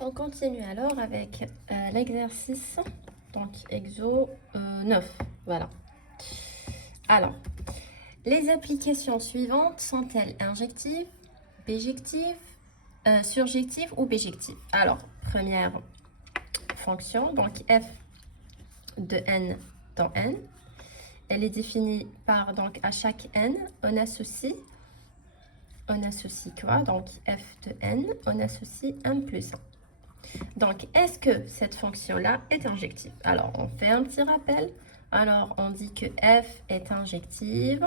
On continue alors avec l'exercice, donc exo 9, voilà. Alors, les applications suivantes sont-elles injectives, bijectives, surjectives ou bijectives? Alors, première fonction, donc f de n dans n, elle est définie par, donc à chaque n, on associe quoi? Donc f de n, on associe 1 plus 1. Donc, est-ce que cette fonction-là est injective? Alors, on fait un petit rappel. Alors, on dit que f est injective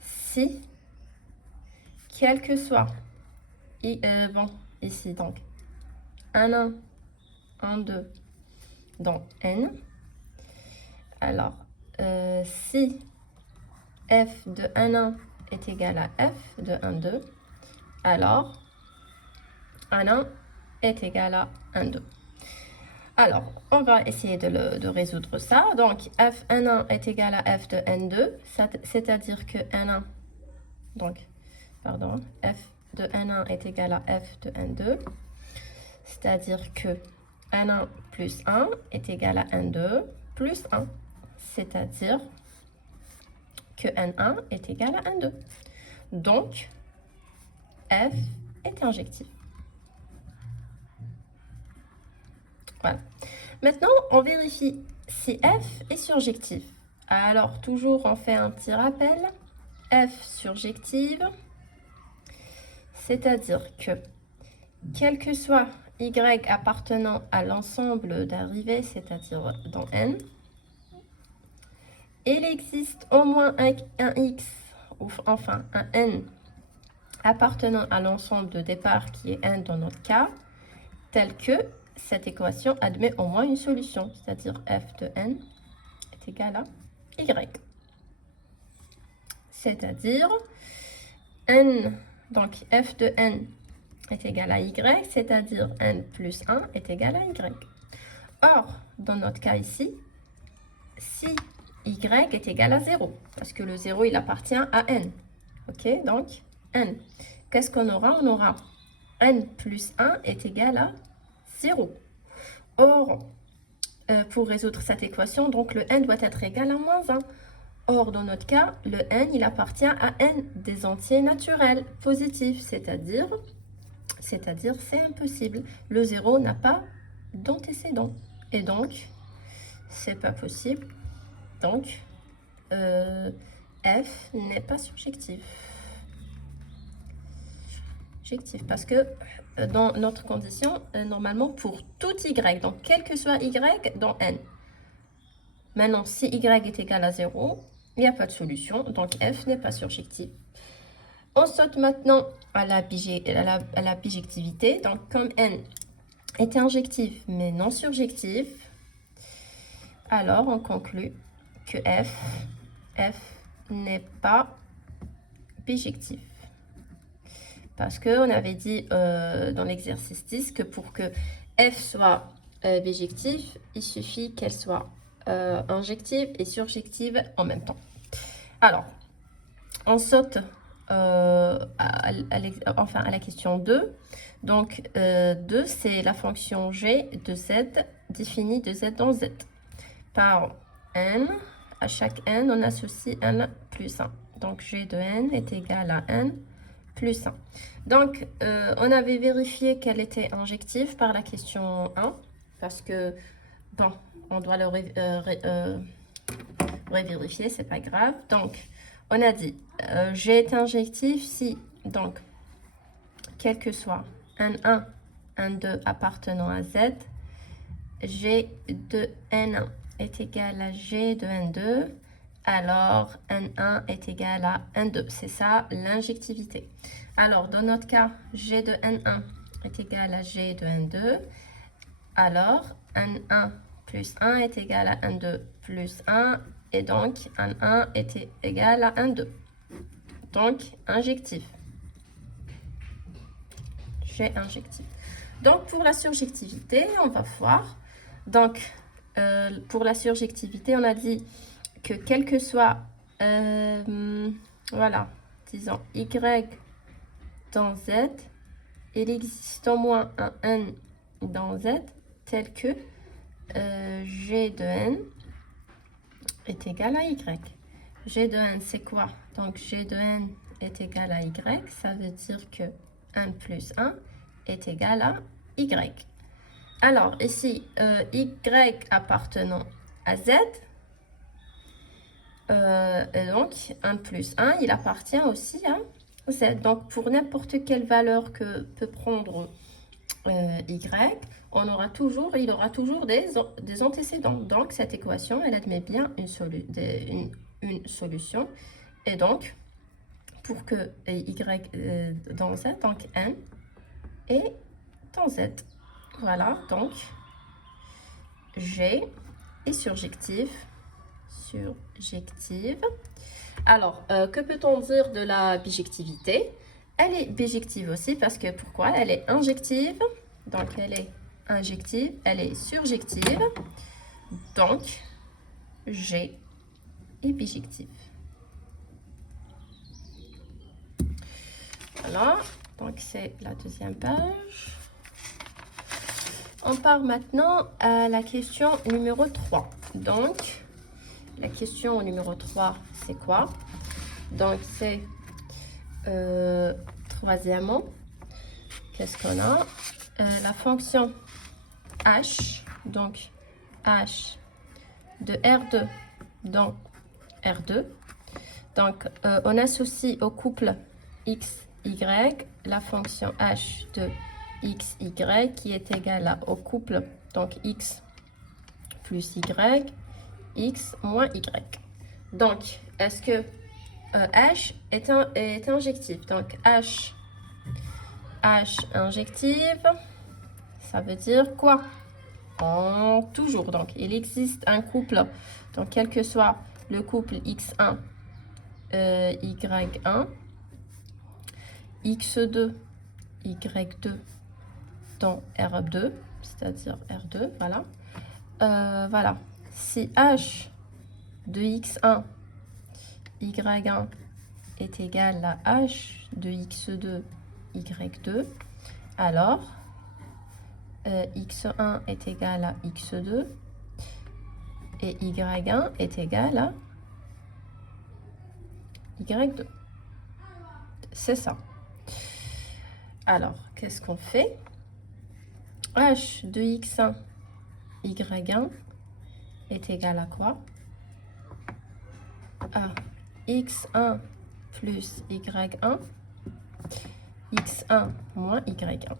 si, quel que soit, bon, ici, donc, 1, 2 dans n. Alors, si f de 1 est égal à f de 2, alors 1 est égal à 2. Alors, on va essayer de résoudre ça. Donc, f1 est égal à f de n2, c'est-à-dire que n1, donc, pardon, f de n1 est égal à f de n2, c'est-à-dire que n1 plus 1 est égal à n2 plus 1, c'est-à-dire que n1 est égal à n2. Donc, f est injectif. Voilà. Maintenant, on vérifie si f est surjectif. Alors, toujours, on fait un petit rappel. F surjective, c'est-à-dire que, quel que soit y appartenant à l'ensemble d'arrivées, c'est-à-dire dans n, il existe au moins un x, ou enfin un n, appartenant à l'ensemble de départ qui est n dans notre cas, tel que cette équation admet au moins une solution, c'est-à-dire f de n est égal à y. C'est-à-dire n, donc f de n est égal à y, c'est-à-dire n plus 1 est égal à y. Or, dans notre cas ici, si y est égal à 0, parce que le 0, il appartient à n. Ok, donc n. Qu'est-ce qu'on aura? On aura n plus 1 est égal à 0. Or, pour résoudre cette équation, donc le n doit être égal à moins 1. Or, dans notre cas, le n, il appartient à n des entiers naturels positifs, c'est-à-dire, c'est impossible. Le 0 n'a pas d'antécédent. Et donc, c'est pas possible. Donc, f n'est pas surjectif. Parce que dans notre condition, normalement, pour tout y, donc quel que soit y dans n. Maintenant, si y est égal à 0, il n'y a pas de solution, donc f n'est pas surjectif. On saute maintenant à la bijectivité. Donc, comme n est injectif mais non surjectif, alors on conclut que f n'est pas bijectif. Parce qu'on avait dit dans l'exercice 10 que pour que f soit bijectif, il suffit qu'elle soit injective et surjective en même temps. Alors, on saute à la question 2. Donc, 2, c'est la fonction g de z définie de z dans z. Par n, à chaque n, on associe n plus 1. Donc, g de n est égal à n plus 1. Donc, on avait vérifié qu'elle était injective par la question 1, parce que, bon, on doit le revérifier, c'est pas grave. Donc, on a dit, G est injectif si, donc, quel que soit N1, N2 appartenant à Z, G de N1 est égal à G de N2, alors N1 est égal à N2. C'est ça l'injectivité. Alors, dans notre cas, G de N1 est égal à G de N2, alors N1 plus 1 est égal à N2 plus 1, et donc N1 est égal à N2. Donc, injectif. G injectif. Donc, pour la surjectivité, on va voir. Donc, pour la surjectivité, on a dit que quel que soit, voilà, disons, Y dans Z, il existe au moins un n dans Z tel que G de n est égal à Y. G de n, c'est quoi? Donc, G de n est égal à Y. Ça veut dire que 1 plus 1 est égal à Y. Alors, ici, Y appartenant à Z. Et donc, 1 plus 1, il appartient aussi à Z. Donc, pour n'importe quelle valeur que peut prendre Y, il aura toujours des antécédents. Donc, cette équation, elle admet bien une solution. Et donc, pour que Y dans Z, donc N est dans Z. Voilà, donc G est surjective. Alors, que peut-on dire de la bijectivité? Elle est bijective aussi parce que pourquoi? Elle est injective. Donc, elle est injective, elle est surjective. Donc, G est bijective. Voilà, donc c'est la deuxième page. On part maintenant à la question numéro 3. Donc, la question numéro 3, c'est quoi? Donc, c'est troisièmement, qu'est-ce qu'on a? La fonction h, donc h de R2 dans R2. Donc, on associe au couple x, y la fonction h de x, y qui est égale au couple, donc x plus y, x moins y. Donc, est-ce que h est injectif? Donc, h injective, ça veut dire quoi? Toujours, donc il existe un couple, donc quel que soit le couple x1, y1, x2, y2 dans R2, c'est-à-dire R2, voilà. Voilà, si h de x1, y1 est égal à h de x2, y2, alors x1 est égal à x2 et y1 est égal à y2. C'est ça. Alors, qu'est-ce qu'on fait? H de x1, y1 est égal à quoi? À x1 plus y1, x1 moins y1.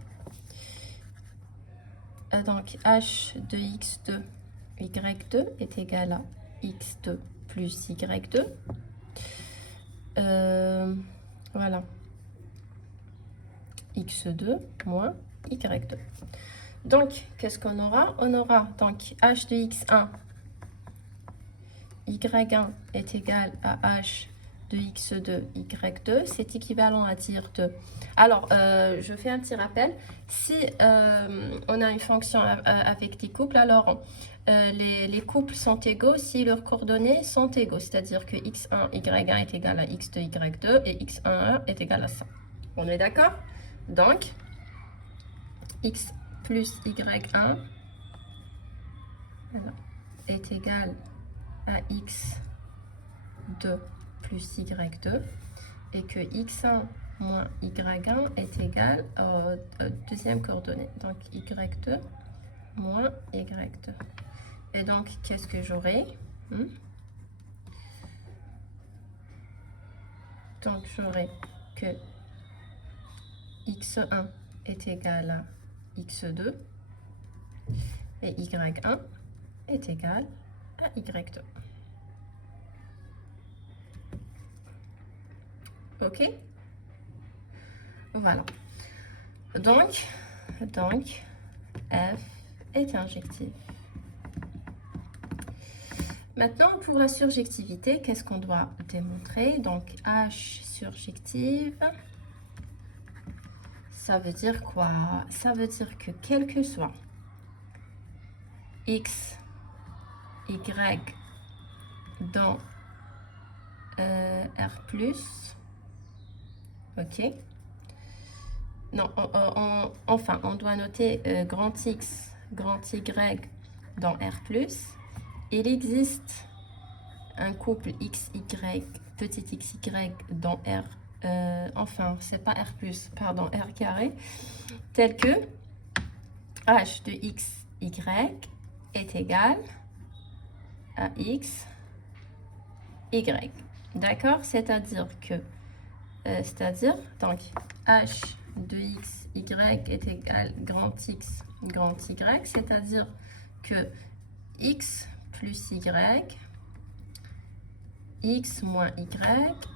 Donc, h de x2, y2 est égal à x2 plus y2. Voilà. x2 moins y2. Donc, qu'est-ce qu'on aura? On aura donc h de x1, y1 est égal à h de x2, y2. C'est équivalent à dire de... Alors, je fais un petit rappel. Si on a une fonction avec des couples, alors les couples sont égaux si leurs coordonnées sont égaux. C'est-à-dire que x1, y1 est égal à x2, y2 et x1 est égal à ça. On est d'accord? Donc, x plus y1 est égal à x2 plus y2 et que x1 moins y1 est égal au deuxième coordonnée. Donc, y2 moins y2. Et donc, qu'est-ce que j'aurai? Donc, j'aurai que x1 est égal à x2 et y1 est égal à y2. Ok? Voilà. Donc, F est injectif. Maintenant, pour la surjectivité, qu'est-ce qu'on doit démontrer? Donc, H surjective, ça veut dire quoi? Ça veut dire que quel que soit X, Y dans R+, ok? non, enfin, on doit noter grand X, grand Y dans R+. Il existe un couple XY, petit xy dans R, enfin, c'est pas R+, pardon, R carré, tel que h de xy est égal à x, y. D'accord? C'est-à-dire que, donc, h de x, y est égal grand x, grand y, c'est-à-dire que x plus y, x moins y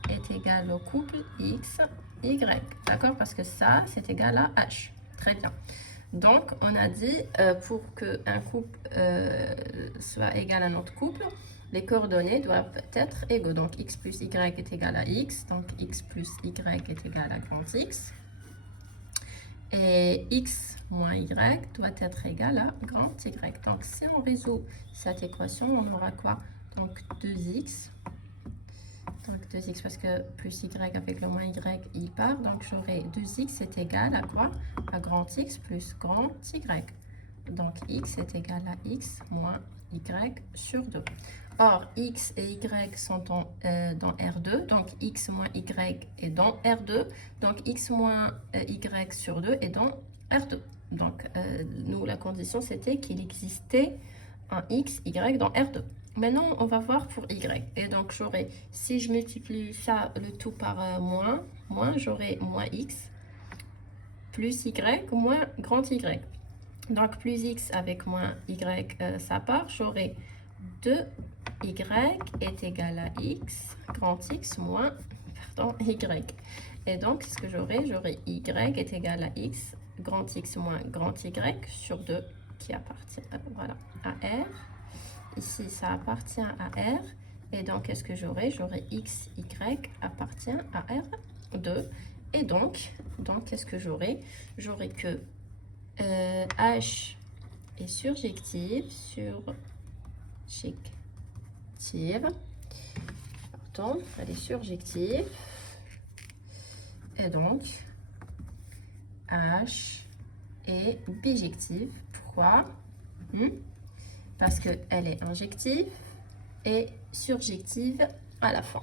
est égal au couple x, y. D'accord? Parce que ça, c'est égal à h. Très bien. Donc, on a dit, pour qu'un couple soit égal à notre couple, les coordonnées doivent être égaux. Donc, x plus y est égal à x. Donc, x plus y est égal à grand X. Et x moins y doit être égal à grand Y. Donc, si on résout cette équation, on aura quoi? Donc, 2x. Donc, 2x parce que plus y avec le moins y, il part. Donc, j'aurai 2x est égal à quoi? À grand X plus grand Y. Donc, x est égal à x moins y sur 2. Or, x et y sont dans R2. Donc, x moins y est dans R2. Donc, x moins y sur 2 est dans R2. Donc, nous, la condition, c'était qu'il existait un x, y dans R2. Maintenant, on va voir pour y. Et donc, j'aurai, si je multiplie ça, le tout par moins, j'aurai moins x plus y moins grand y. Donc, plus x avec moins y, ça part. J'aurai 2y est égal à x, grand x moins, pardon, y. Et donc, qu'est-ce que j'aurai? J'aurai y est égal à x, grand x moins grand y sur 2 qui appartient voilà, à R. Ici, ça appartient à R. Et donc, qu'est-ce que j'aurai? J'aurai x, y appartient à R2. Et donc qu'est-ce que j'aurai? J'aurai que H est surjective, pardon, elle est surjective. Et donc, H est bijective. Pourquoi? Parce qu'elle est injective et surjective à la fin.